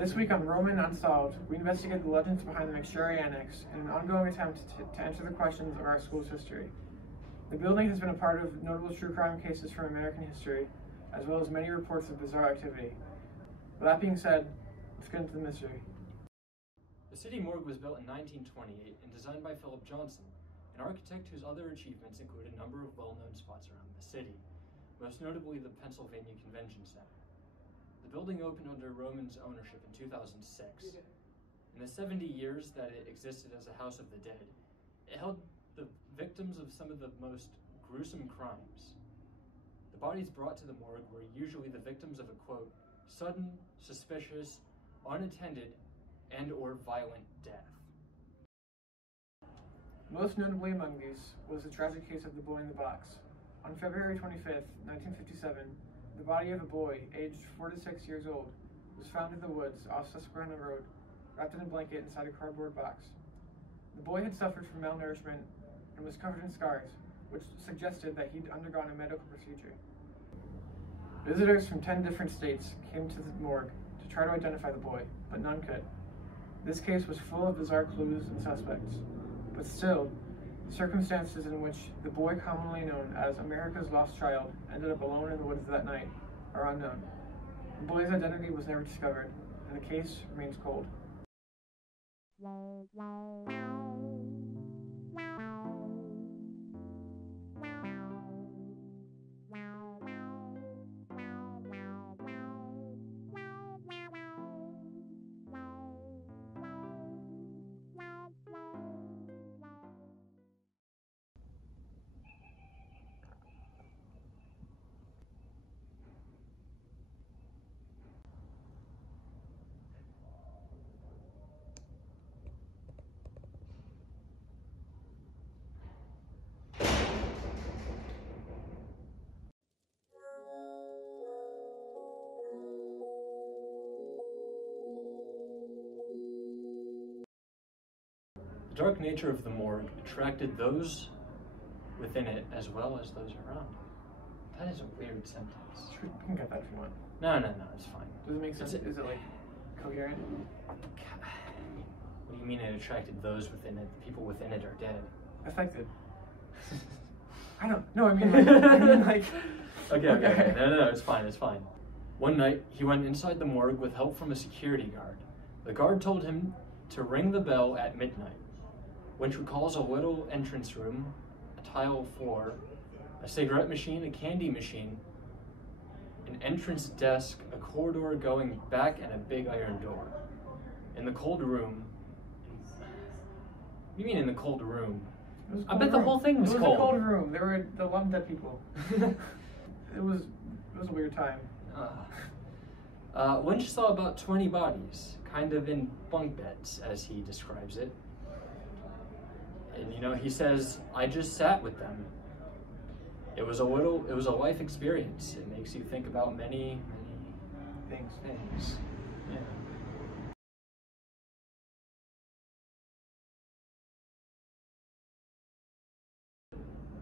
This week on Roman Unsolved, we investigate the legends behind the McSherry Annex in an ongoing attempt to answer the questions of our school's history. The building has been a part of notable true crime cases from American history, as well as many reports of bizarre activity. With that being said, let's get into the mystery. The city morgue was built in 1928 and designed by Philip Johnson, an architect whose other achievements include a number of well-known spots around the city, most notably the Pennsylvania Convention Center. The building opened under Roman's ownership in 2006. In the 70 years that it existed as a house of the dead, it held the victims of some of the most gruesome crimes. The bodies brought to the morgue were usually the victims of a, quote, sudden, suspicious, unattended, and/or violent death. Most notably among these was the tragic case of the boy in the box. On February 25th, 1957, the body of a boy, aged 4 to 6 years old, was found in the woods off Susquehanna Road, wrapped in a blanket inside a cardboard box. The boy had suffered from malnourishment and was covered in scars, which suggested that he'd undergone a medical procedure. Visitors from 10 different states came to the morgue to try to identify the boy, but none could. This case was full of bizarre clues and suspects, but still, the circumstances in which the boy commonly known as America's Lost Child ended up alone in the woods that night are unknown. The boy's identity was never discovered, and the case remains cold. The dark nature of the morgue attracted those within it as well as those around it. That is a weird sentence. Sure, you can get that if you want. No, it's fine. Does it make sense? Is it like coherent? What do you mean it attracted those within it? The people within it are dead. Affected. I don't know. I mean like. Okay. No, it's fine. One night, he went inside the morgue with help from a security guard. The guard told him to ring the bell at midnight, which recalls a little entrance room, a tile floor, a cigarette machine, a candy machine, an entrance desk, a corridor going back, and a big iron door. In the cold room. What do you mean in the cold room? I bet the whole thing was cold. It was a cold room. There were a lot of dead people. It was a weird time. Lynch saw about 20 bodies, kind of in bunk beds, as he describes it. And he says, I just sat with them. It was a life experience. It makes you think about many things. Yeah.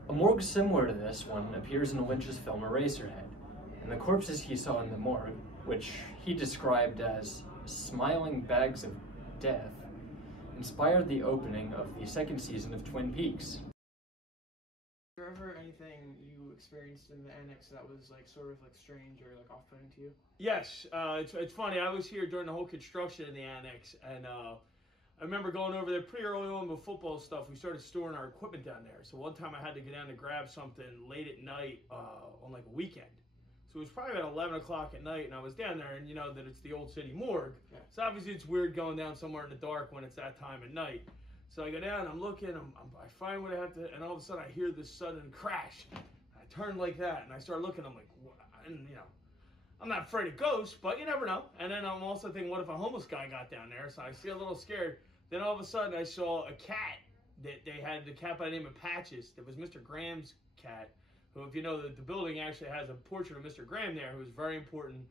A morgue similar to this one appears in Lynch's film Eraserhead, and the corpses he saw in the morgue, which he described as smiling bags of death, inspired the opening of the second season of Twin Peaks. Was there ever anything you experienced in the annex that was sort of strange or off-putting to you? Yes, it's funny. I was here during the whole construction of the annex, and I remember going over there pretty early on with football stuff. We started storing our equipment down there. So one time I had to go down to grab something late at night on a weekend. So it was probably about 11 o'clock at night, and I was down there, and you know that it's the old city morgue. Yeah. So obviously it's weird going down somewhere in the dark when it's that time at night. So I go down, I'm looking, I find what I have to, and all of a sudden I hear this sudden crash. I turn like that, and I start looking, I'm like, what? And I'm not afraid of ghosts, but you never know. And then I'm also thinking, what if a homeless guy got down there? So I feel a little scared. Then all of a sudden I saw a cat that they had, the cat by the name of Patches. That was Mr. Graham's cat. Who, if you know, the building actually has a portrait of Mr. Graham there, who was very important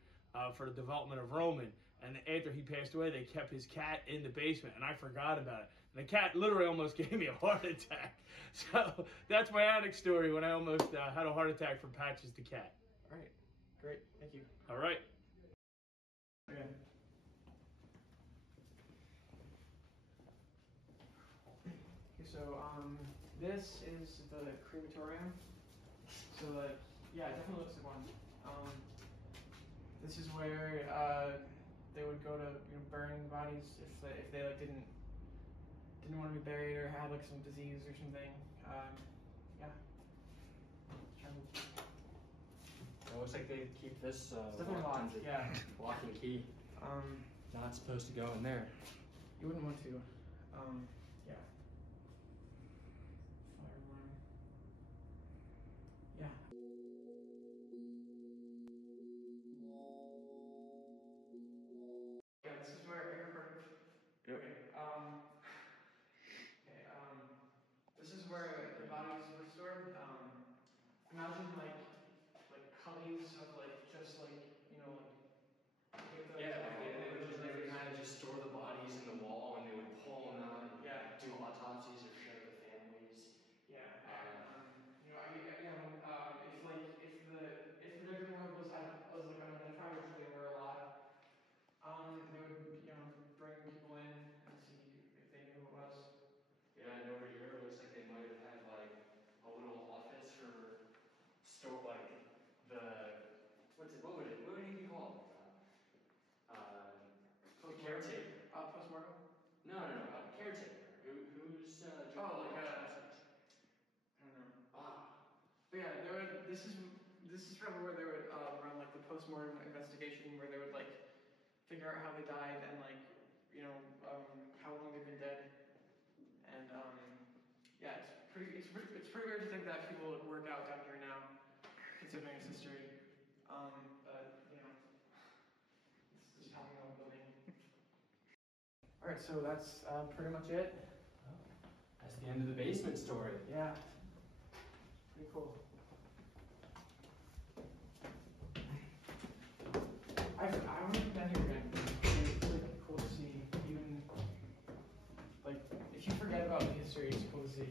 for the development of Roman. And after he passed away, they kept his cat in the basement, and I forgot about it. And the cat literally almost gave me a heart attack. So that's my Annex story, when I almost had a heart attack from Patches the cat. All right, great, thank you. All right. Okay. So this is the crematorium. So like, yeah, it definitely looks like one. This is where they would go to bury bodies if they like didn't want to be buried or had like some disease or something. Yeah. It looks like they keep this definitely locked. Yeah. Lock and key. Not supposed to go in there. You wouldn't want to. Yeah. Fire alarm. Yeah. Yeah, this is where you're recording. Yep. Okay. This is where the bodies were stored. Imagine like cullies of like just like Yeah, like they would kind of just store the bodies in the wall and they would pull them out and do autopsies or show the families. Yeah, if the dead word was like unidentified, which they were a lot, they would bring people in and see if they knew who it was. Yeah, and over here it looks like they might have had like a little office for store like the what would it be called? Caretaker. Postmortem. No, caretaker. Who's doing like autopsies? I don't know. Ah. But yeah, this is probably where they would run like the postmortem investigation, where they would like figure out how they died and like how long they've been dead. And yeah, it's pretty weird to think that people would work out down here now, considering its history. But this is how we know the building. All right, so that's pretty much it. That's the end of the basement story. Yeah. Pretty cool. I want to come down here again. It's really cool to see, even like if you forget about the history, it's cool to see,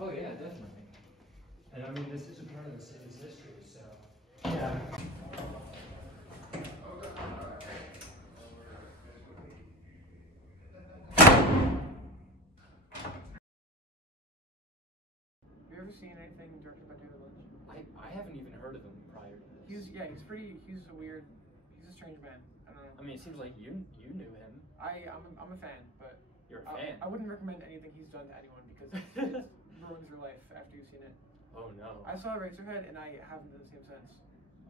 Oh yeah, definitely. And I mean, this is a part of the city's history, so. Yeah. Have you ever seen anything directed by David Lynch? I haven't even heard of him prior to this. He's a strange man. I don't know. I mean, it seems like you knew him. I'm a fan, but you're a fan. I wouldn't recommend anything he's done to anyone because it ruins your life after you've seen it. Oh no. I saw Eraserhead and I haven't done the same since.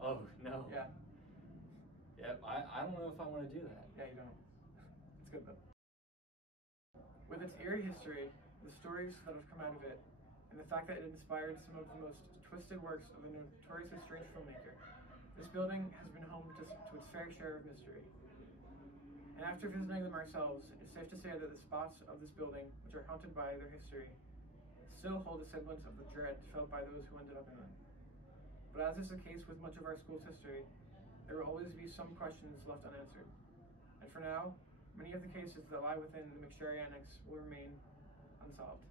Oh no. Yeah. Yep. I don't know if I want to do that. Yeah, you don't. It's good though. With its eerie history, the stories that have come out of it, and the fact that it inspired some of the most twisted works of a notoriously strange filmmaker, this building has been home to its fair share of mystery. And after visiting them ourselves, it's safe to say that the spots of this building, which are haunted by their history, still hold a semblance of the dread felt by those who ended up in them. But as is the case with much of our school's history, there will always be some questions left unanswered. And for now, many of the cases that lie within the McSherry Annex will remain unsolved.